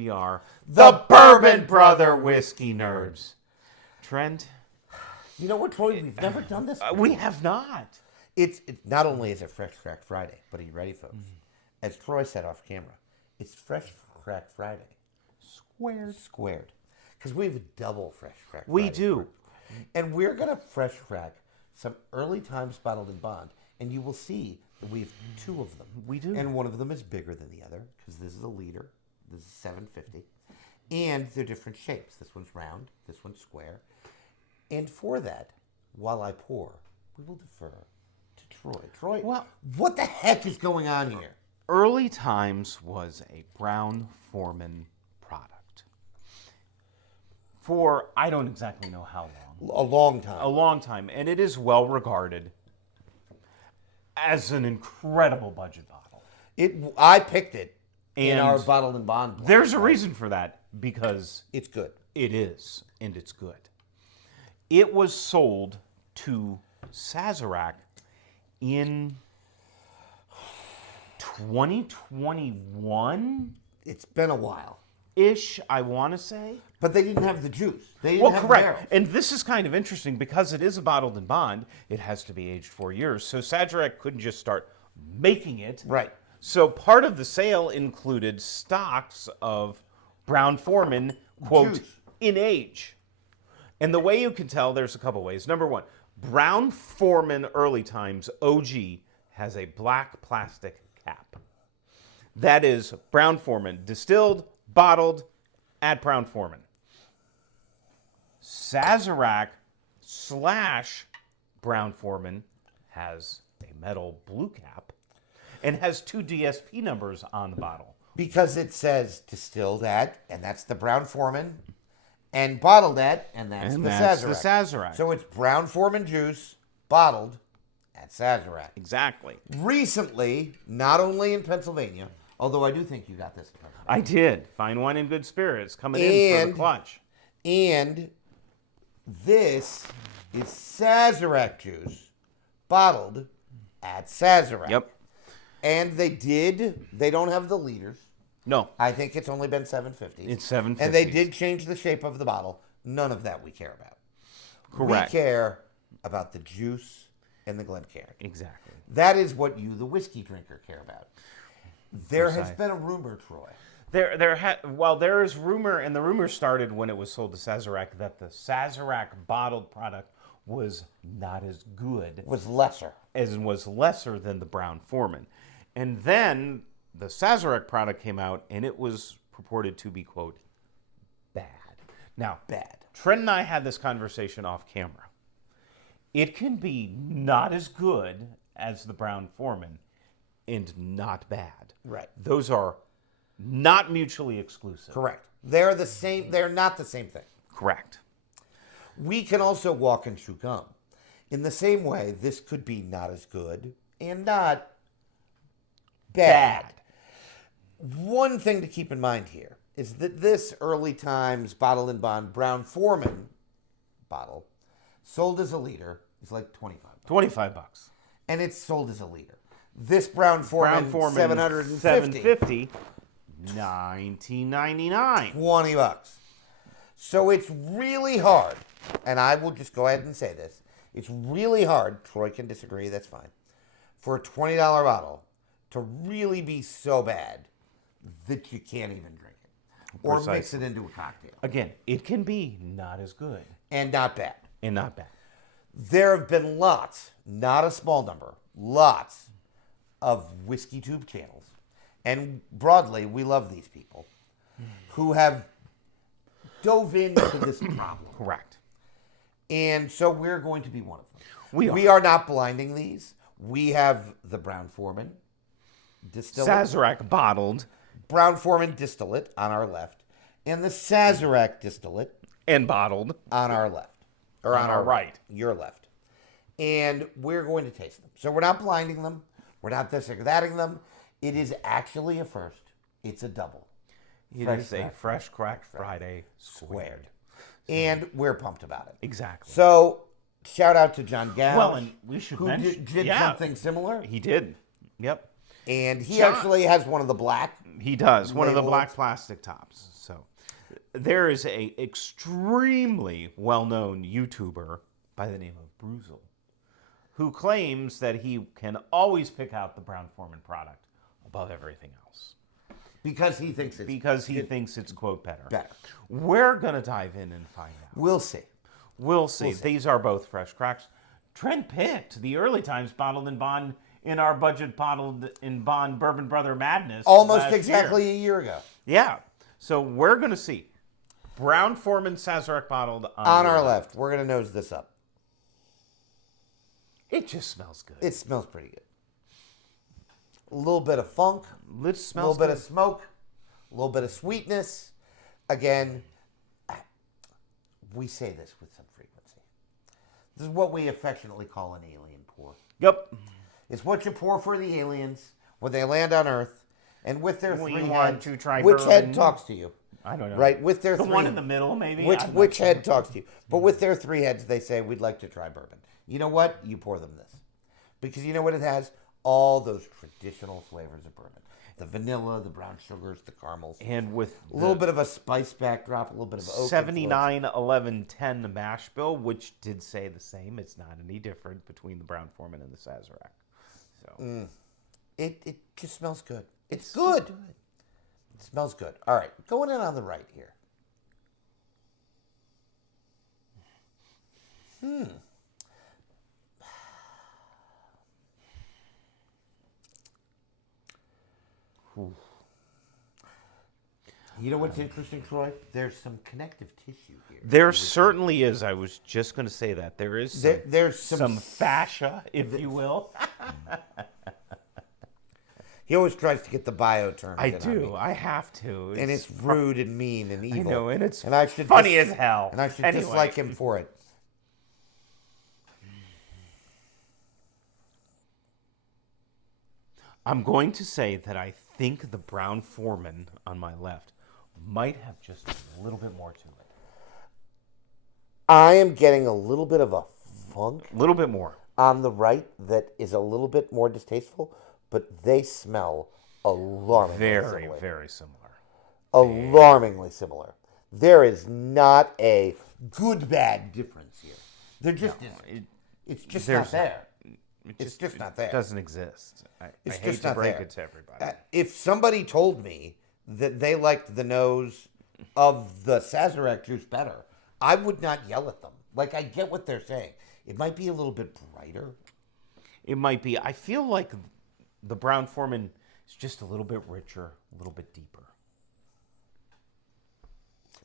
we are, the Bourbon Brother Whiskey Nerds. Trent? You know what, Troy? We've never done this before. We have not. It's not only is it Fresh Crack Friday, but are you ready, folks? As Troy said off camera, it's Fresh Crack Friday. Squared. Because we have a double Fresh Crack Friday. We do. And we're going to fresh crack some early times bottled in bond. And you will see that we have two of them. We do. And one of them is bigger than the other because this is a liter. This is 750. And they're different shapes. This one's round. This one's square. And for that, while I pour, we will defer to Troy. Troy, well, what the heck is going on here? Early Times was a Brown Foreman product. For, I don't exactly know how long. A long time. A long time. And it is well regarded as an incredible budget bottle. I picked it in And our bottled and bond block. There's a reason for that, because It's good. it is, and it's good. It was sold to Sazerac in 2021-ish, It's been a while. I want to say. But they didn't have the juice. They didn't Well, have correct. barrels. And this is kind of interesting because it is a bottled in bond. It has to be aged 4 years. So Sazerac couldn't just start making it. Right. So part of the sale included stocks of Brown Foreman, quote, Juice. in age. And the way you can tell, there's a couple ways. Number one, Brown Foreman Early Times OG has a black plastic cap. That is Brown Foreman, distilled, bottled at Brown Foreman. Sazerac / Brown Foreman has a metal blue cap and has 2 DSP numbers on the bottle. Because it says distilled at, and that's the Brown Foreman, and bottled at, and that's And the that's Sazerac. the Sazerac. So it's Brown Foreman juice, bottled at Sazerac. Exactly. Recently, not only in Pennsylvania, although I do think you got this in Pennsylvania. I did. Fine wine and good spirits coming in for the clutch. And this is Sazerac juice, bottled at Sazerac. Yep. And they don't have the liters. No. I think it's only been 750. It's 750. And they did change the shape of the bottle. None of that we care about. Correct. We care about the juice and the Glencairn. Exactly. That is what you, the whiskey drinker, care about. There has been a rumor, Troy. There is rumor, and the rumor started when it was sold to Sazerac, that the Sazerac bottled product was not as good. Was lesser. As was lesser than the Brown Foreman. And then the Sazerac product came out, and it was purported to be, quote, bad. Now, Bad. Trent and I had this conversation off camera. It can be not as good as the Brown Foreman and not bad. Right. Those are not mutually exclusive. Correct. They're the same. They're not the same thing. Correct. We can also walk and chew gum. In the same way, this could be not as good and not bad. One thing to keep in mind here is that this early times bottled and bond Brown Foreman bottle sold as a liter is like $25. $25. And it's sold as a liter. This Brown Foreman, $750. $19.99. $20. So it's really hard, and I will just go ahead and say this. It's really hard, Troy can disagree, that's fine, for a $20 bottle to really be so bad that you can't even drink it. Or Precisely. mix it into a cocktail. Again, it can be not as good And not bad. and not bad. There have been lots, not a small number, lots of whiskey tube channels. And broadly, we love these people who have dove into this problem. Correct. And so we're going to be one of them. We are not blinding these. We have the Brown Foreman distillate. Sazerac bottled Brown Foreman distillate on our left. And the Sazerac distillate and bottled on our left. Or on our right. Your left. And we're going to taste them. So we're not blinding them. We're not this or thatting them. It is actually a first. It's a double. It is a Fresh Crack Friday squared. And we're pumped about it. Exactly. So, shout out to John Gall. Well, and we should who mention... did something similar. He did. Yep. And he John- actually has one of the black. He does. One of the labeled- black plastic tops. there is a extremely well-known YouTuber by the name of Bruzel who claims that he can always pick out the Brown Foreman product above everything else. Because he thinks it's, quote, better. better. We're going to dive in and find out. We'll see. We'll see. These are both fresh cracks. Trent picked the early times bottled in bond in our budget bottled in bond Bourbon Brother Madness. Almost exactly a year ago. Yeah. So we're going to see Brown Foreman Sazerac bottled on our left. We're going to nose this up. It just smells good. It smells pretty good. A little bit of funk. It smells a little bit of smoke. A little bit of sweetness. Again, we say this with some frequency. This is what we affectionately call an alien pour. Yep. It's what you pour for the aliens when they land on Earth, and with their When three you want heads, to try which bourbon. head talks to you? I don't know. Right, with their the three, one in the middle, maybe. Which head talks to you? But with their three heads, they say, "We'd like to try bourbon." You know what? You pour them this, because you know what it has? All those traditional flavors of bourbon: the vanilla, the brown sugars, the caramels, and with a little bit of a spice backdrop, a little bit of oak. 79, 11, 10 mash bill, which did say the same. It's not any different between the Brown Foreman and the Sazerac. So It just smells good. It's good. It smells good. All right, going in on the right here. You know what's interesting, Troy? There's some connective tissue here. There certainly is. I was just going to say that. There is some, there's some fascia, if you will. He always tries to get the bio term. I do. I have to. And it's rude and mean and evil. I know, and it's I should funny as hell. And I should dislike him for it. I'm going to say that I think the Brown Foreman on my left might have just a little bit more to it. I am getting a little bit of a funk. A little bit more. On the right that is a little bit more distasteful, but they smell alarmingly similar. Very similar. Alarmingly similar. There is not a good-bad difference here. There just isn't. It's just not there. It's just not there. It doesn't exist. I hate just to not break there. it to everybody. If somebody told me that they liked the nose of the Sazerac juice better, I would not yell at them. Like, I get what they're saying. It might be a little bit brighter. It might be. I feel like the Brown Foreman is just a little bit richer, a little bit deeper.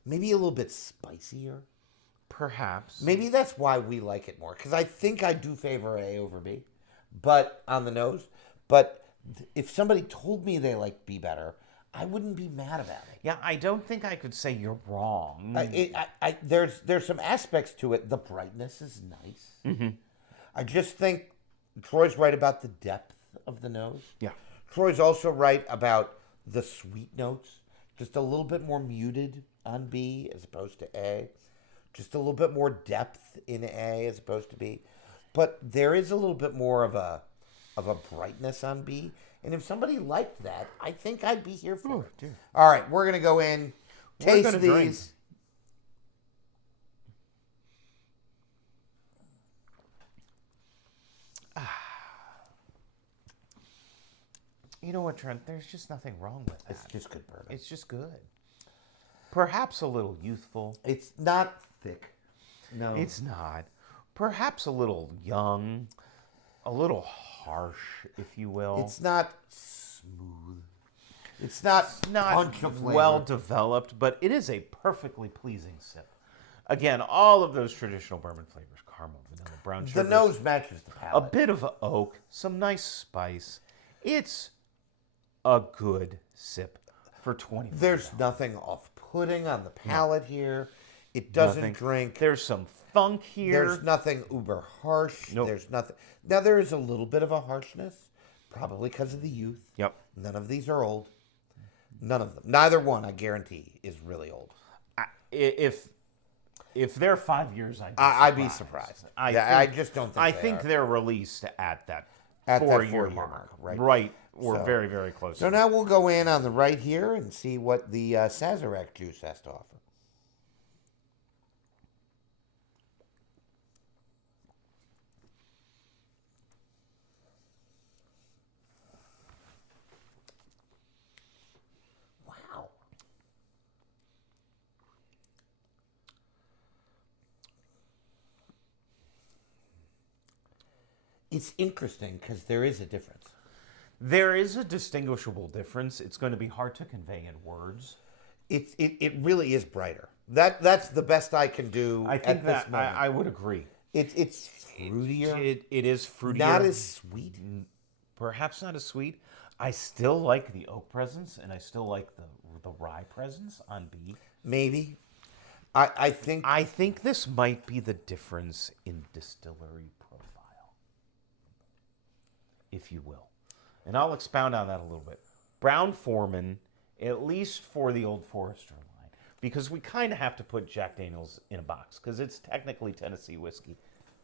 Maybe a little bit spicier. Perhaps. Maybe that's why we like it more. Because I think I do favor A over B, but on the nose. But if somebody told me they liked B better, I wouldn't be mad about it. Yeah, I don't think I could say you're wrong. There's some aspects to it. The brightness is nice. Mm-hmm. I just think Troy's right about the depth of the nose. Yeah. Troy's also right about the sweet notes. Just a little bit more muted on B as opposed to A. Just a little bit more depth in A as opposed to B. But there is a little bit more of a brightness on B. And if somebody liked that, I think I'd be here for it. Dear. All right, we're going to go in, taste these. Drink. You know what, Trent? There's just nothing wrong with that. It's just good bourbon. It's just good. Perhaps a little youthful. It's not thick. No. It's not. Perhaps a little young, a little harsh, if you will. It's not smooth. It's not punch of flavor. Well developed, but it is a perfectly pleasing sip. Again, all of those traditional bourbon flavors: caramel, vanilla, brown sugar. The nose matches the palate. A bit of oak, some nice spice. It's a good sip for $20. There's nothing off-putting on the palate here. It doesn't drink. There's some funk here. There's nothing uber harsh. Nope. There's nothing. Now, there is a little bit of a harshness, probably because of the youth. Yep. None of these are old. None of them. Neither one, I guarantee, is really old. If they're 5 years, I'd be surprised. I just don't think I think they're released at that at four-year that mark. Right. Right. We're very, very close. So now we'll go in on the right here and see what the Sazerac juice has to offer. It's interesting because there is a difference. There is a distinguishable difference. It's going to be hard to convey in words. It really is brighter. That's the best I can do. I think at this that moment. I would agree. It's fruitier. It is fruitier. Not as sweet. Perhaps not as sweet. I still like the oak presence, and I still like the rye presence on B. Maybe. I think this might be the difference in distillery profile, if you will. And I'll expound on that a little bit. Brown Foreman, at least for the Old Forester line, because we kind of have to put Jack Daniels in a box, because it's technically Tennessee whiskey.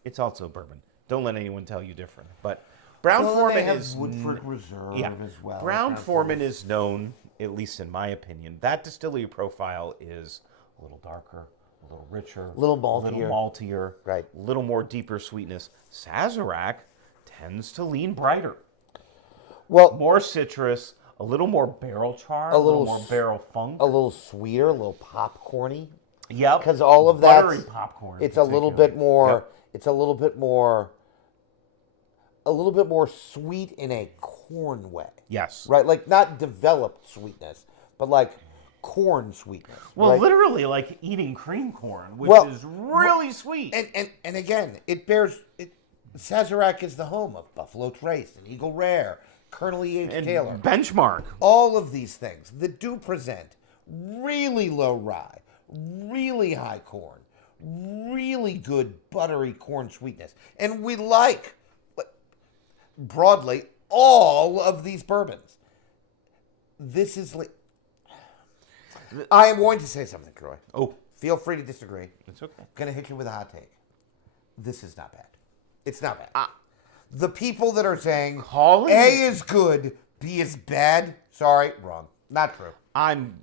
It's also bourbon. Don't let anyone tell you different. But Brown Foreman is Woodford Reserve as well. Brown Foreman is known, at least in my opinion, that distillery profile is a little darker, a little richer, a little maltier. Right. A little more deeper sweetness. Sazerac tends to lean brighter. Well, More citrus, a little more barrel char, a little more barrel funk. a little sweeter, a little popcorny. Yep. Because all of that, buttery popcorn. it's a little bit more. Yep. It's a little bit more sweet in a corn way. Yes. Right, like not developed sweetness, but like corn sweetness. Well, right? literally like eating cream corn, which is really sweet. And again, it bears. Sazerac is the home of Buffalo Trace and Eagle Rare, Colonel E.H. And Taylor. Benchmark. All of these things that do present really low rye, really high corn, really good buttery corn sweetness. And we like, broadly, all of these bourbons. This is like... I am going to say something, Troy. Oh. Feel free to disagree. It's okay. I'm going to hit you with a hot take. This is not bad. It's not bad. The people that are saying A is good, B is bad, sorry, wrong. Not true. I'm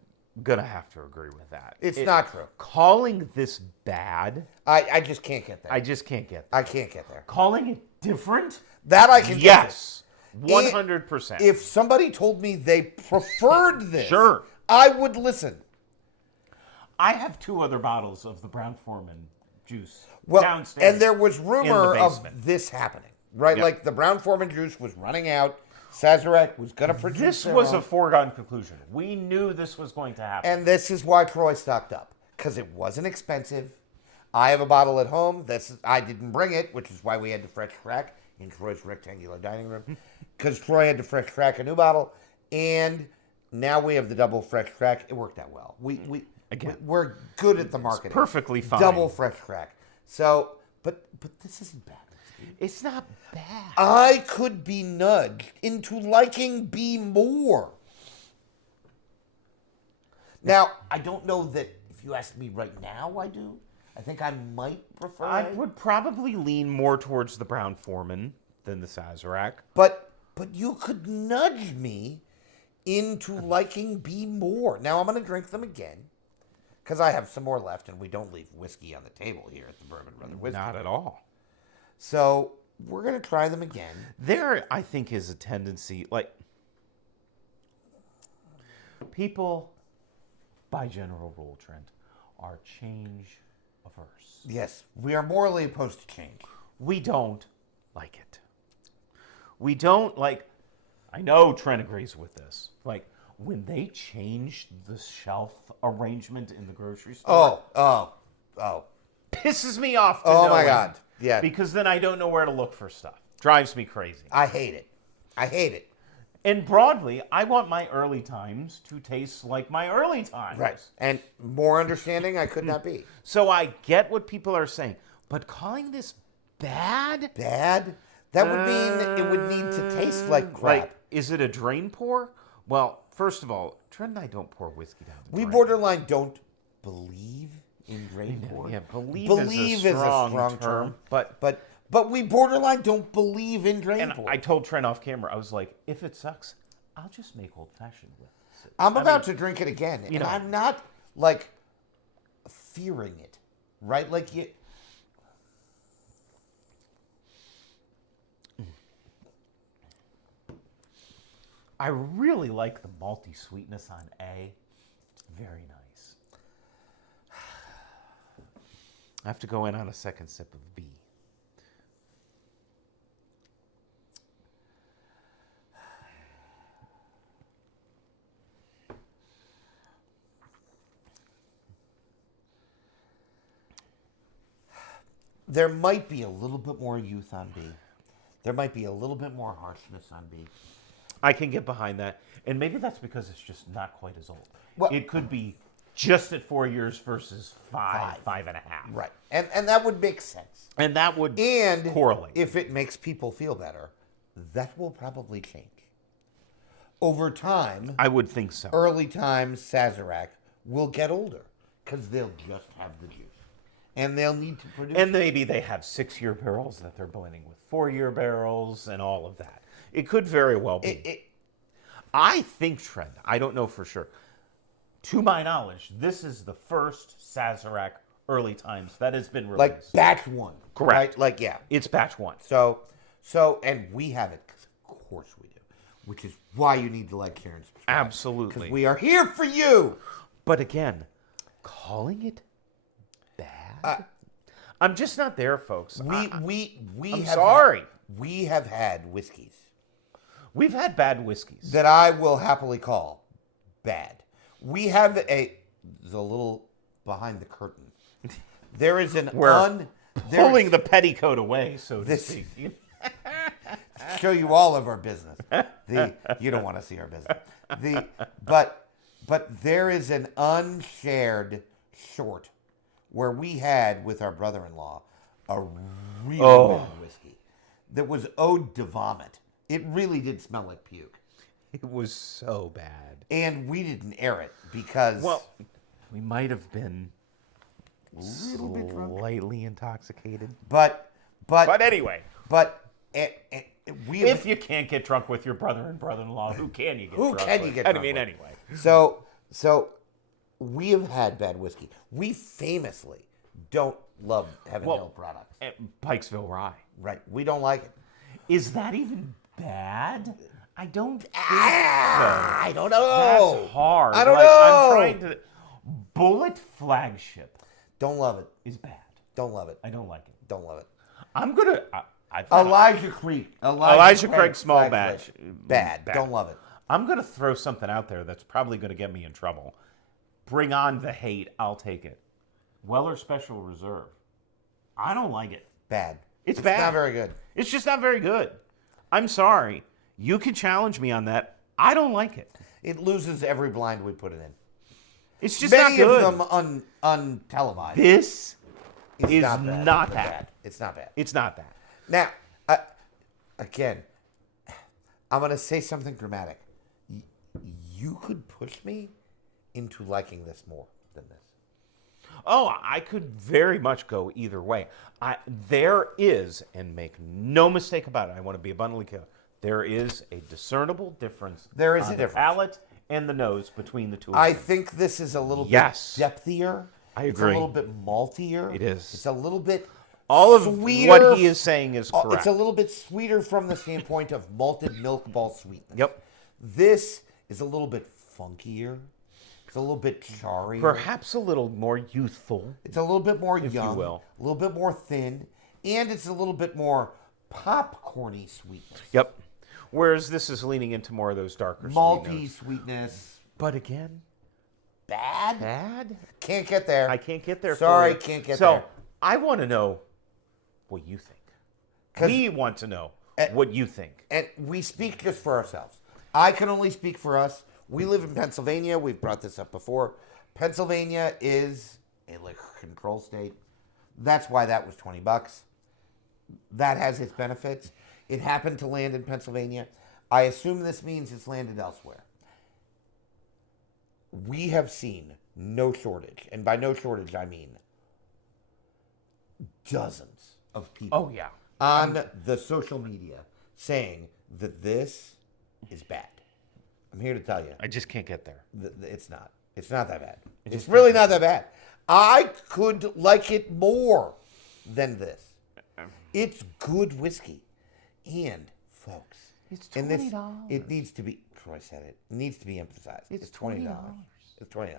going to have to agree with that. It's not true. Calling this bad, I just can't get there. I just can't get I can't get there. Calling it different? That I can Yes. get. 100%. If somebody told me they preferred this, Sure. I would listen. I have 2 other bottles of the Brown Foreman juice Well, downstairs. and there was rumor in the basement. of this happening, right? Yep. Like the Brown Foreman juice was running out. Sazerac was going to produce This their was own. a foregone conclusion. We knew this was going to happen. And this is why Troy stocked up, because it wasn't expensive. I have a bottle at home. I didn't bring it, which is why we had to fresh crack in Troy's rectangular dining room, because Troy had to fresh crack a new bottle, and now we have the double fresh crack. It worked out well. We're good at the marketing. perfectly fine. Double fresh crack. So, but this isn't bad. It's not bad. I could be nudged into liking B more. Now, I don't know that if you ask me right now, I do. I think I might prefer I it. would probably lean more towards the Brown Foreman than the Sazerac. But you could nudge me into liking B more. Now, I'm going to drink them again because I have some more left, and we don't leave whiskey on the table here at the Bourbon Brother Whiskey. Not at all. So we're going to try them again. There, I think, is a tendency, like, people, by general rule, Trent, are change averse. Yes, we are morally opposed to change. We don't like it. We don't, like, I know Trent agrees with this. Like, when they changed the shelf arrangement in the grocery store. Oh. Pisses me off to Oh, no my end. God. Yeah. Because then I don't know where to look for stuff. Drives me crazy. I hate it. And broadly, I want my early times to taste like my early times. Right. And more understanding I could not be. So I get what people are saying. But calling this bad? Bad? That would mean it would need to taste like crap. Like, is it a drain pour? Well, first of all, Trent and I don't pour whiskey down the We drain. borderline don't believe in drain pour. Yeah, believe Believe is a strong term. But we borderline don't believe in drain And pour. I told Trent off camera, I was like, if it sucks, I'll just make old fashioned with it. I'm about to drink it again, and know. I'm not like fearing it, right? Like you. I really like the malty sweetness on A. It's very nice. I have to go in on a second sip of B. there might be a little bit more youth on B. There might be a little bit more harshness on B. I can get behind that. And maybe that's because it's just not quite as old. Well, it could be just at 4 years versus five and a half. Right. And that would make sense. And that would And correlate. if it makes people feel better, that will probably change. Over time, I would think so. early time Sazerac will get older because they'll just have the juice. And they'll need to produce. And maybe they have 6-year barrels that they're blending with 4-year barrels and all of that. It could very well be. I think, Trent, I don't know for sure. To my knowledge, this is the first Sazerac early times that has been released. Like batch one. Correct. Right? Like, yeah. It's batch one. So, and we have it because of course we do. Which is why you need to like, share, and subscribe. Absolutely. Because we are here for you. But again, calling it bad? I'm just not there, folks. I'm sorry. We have had whiskeys We've had bad whiskeys. that I will happily call bad. We have a little behind the curtain. There is an pulling the petticoat away, so to speak. Show you all of our business. You don't want to see our business. But there is an unshared short where we had with our brother-in-law a really bad whiskey that was ode to vomit. It really did smell like puke. It was so bad. And we didn't air it because we might have been little bit drunk. slightly intoxicated. But anyway. If you can't get drunk with your brother and brother-in-law, who can you get Who drunk can with? you get drunk with? Anyway. So we have had bad whiskey. We famously don't love Heaven Hill products. Pikesville Rye. Right. We don't like it. Is that even bad? I don't think I don't know. That's hard. I don't know. I'm trying to... Bullet Flagship Don't love it. is bad. Don't love it. I don't like it. Don't love it. I'm going to... Elijah Creek. Elijah Craig small Flagship. batch. Bad. Don't love it. I'm going to throw something out there that's probably going to get me in trouble. Bring on the hate. I'll take it. Weller Special Reserve. I don't like it. Bad. It's bad. Not very good. It's just not very good. I'm sorry. You can challenge me on that. I don't like it. It loses every blind we put it in. It's just Many not good. of them untelevised. This It's is not bad. not They're that. It's not bad. It's not that. Now, again, I'm going to say something dramatic. You could push me into liking this more than this. Oh, I could very much go either way. There is, and make no mistake about it, I want to be abundantly clear, there is a discernible difference. There is on a the difference. palate and the nose between the two of I them. think this is a little Yes. bit depthier. I It's agree. a little bit maltier. It is. It's a little bit All of sweeter. what he is saying is correct. It's a little bit sweeter from the standpoint of malted milk ball sweetness. Yep. This is a little bit funkier. It's a little bit charrier. Perhaps a little more youthful. It's a little bit more If you young. will. A little bit more thin. And it's a little bit more popcorny sweetness. Yep. Whereas this is leaning into more of those darker Malty sweet notes. sweetness. But again, Bad? bad? Can't get there. I can't get there Sorry, for you. can't get so, there. I want to know what you think. 'Cause- We want to know what you think. And we speak just for ourselves. I can only speak for us. We live in Pennsylvania. We've brought this up before. Pennsylvania is a liquor control state. That's why that was $20. That has its benefits. It happened to land in Pennsylvania. I assume this means it's landed elsewhere. We have seen no shortage. And by no shortage, I mean dozens of people Oh, yeah. on the social media saying that this is bad. I'm here to tell you, I just can't get there. it's not. It's not that bad. It's really not that bad. I could like it more than this. It's good whiskey. And, folks, It's and this, $20. it needs to be, Troy said it, needs to be emphasized. It's $20. $20. It's $20.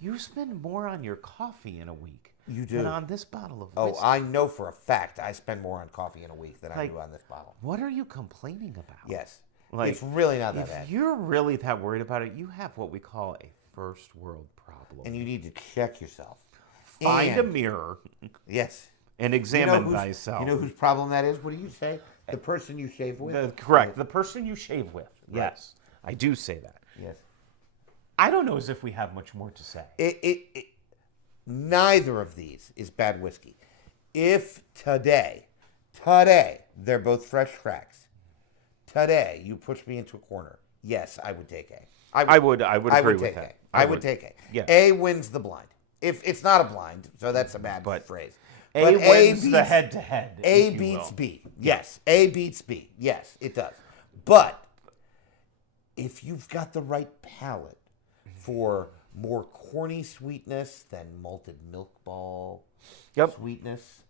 You spend more on your coffee in a week You do. than on this bottle of Oh, whiskey. I know for a fact I spend more on coffee in a week than I Like- do on this bottle. What are you complaining about? Yes. Like, it's really not that If bad. you're really that worried about it, you have what we call a first world problem. And you need to check yourself. Find a And- mirror, Yes. and examine thyself. You know whose problem that is? What do you say? The person you shave with? Correct. The person you shave with. Right. Yes. I do say that. Yes. I don't know as if we have much more to say. Neither of these is bad whiskey. If today, they're both fresh cracks. Today, you push me into a corner. Yes, I would take A. I would agree with that. I would take A. Yeah. A wins the blind. If it's not a blind, so that's a bad phrase. A wins the head-to-head. A beats B. Yes. A beats B. Yes, it does. But if you've got the right palate for more corny sweetness than malted milk ball sweetness,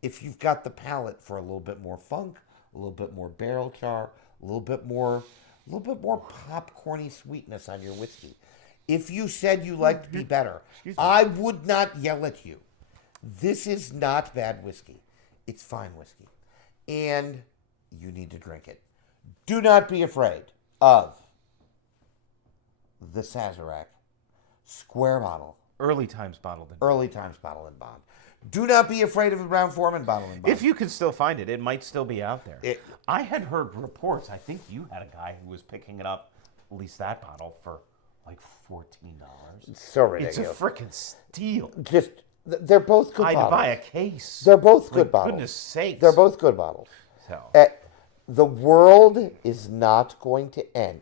if you've got the palate for a little bit more funk, a little bit more barrel char, a little bit more popcorny sweetness on your whiskey. If you said you liked me better, I would not yell at you. This is not bad whiskey. It's fine whiskey. And you need to drink it. Do not be afraid of the Sazerac square bottle. Early times bottled and bond. Do not be afraid of the Brown Foreman bottle and bond. If you can still find it, it might still be out there. I had heard reports. I think you had a guy who was picking it up, at least that bottle, for like $14. So ridiculous. It's a freaking steal. They're both good bottles. I'd buy a case. They're both good bottles. Goodness sakes. They're both good bottles. So. The world is not going to end.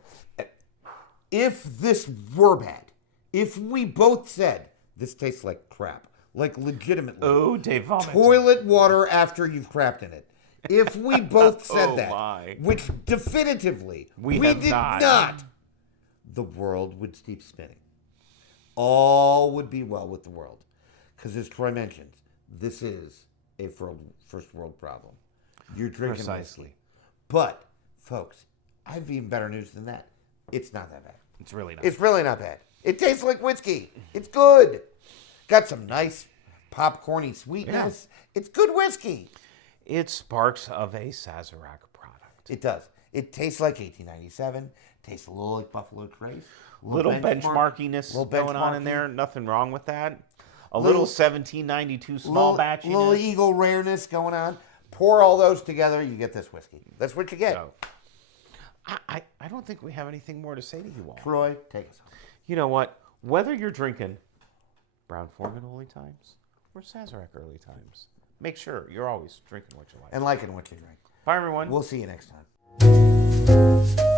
If this were bad, if we both said, this tastes like crap, like legitimately. Oh, Dave vomit. Toilet water after you've crapped in it. If we both said that, which definitively we did not, the world would keep spinning. All would be well with the world. Because as Troy mentioned, this is a first world problem. You're drinking whiskey. But, folks, I have even better news than that. It's not that bad. It's really not. It's really not bad. It tastes like whiskey. It's good. Got some nice popcorny sweetness. Yeah. It's good whiskey. It sparks of a Sazerac product. It does. It tastes like 1897. Tastes a little like Buffalo Trace. Little benchmarkiness going on in there. Nothing wrong with that. A little 1792 small batchiness. Little Eagle rareness going on. Pour all those together, you get this whiskey. That's what you get. So, I don't think we have anything more to say to you all. Troy, take us home. You know what? Whether you're drinking Brown Foreman early times or Sazerac early times, make sure you're always drinking what you like. And liking what you drink. Bye, everyone. We'll see you next time.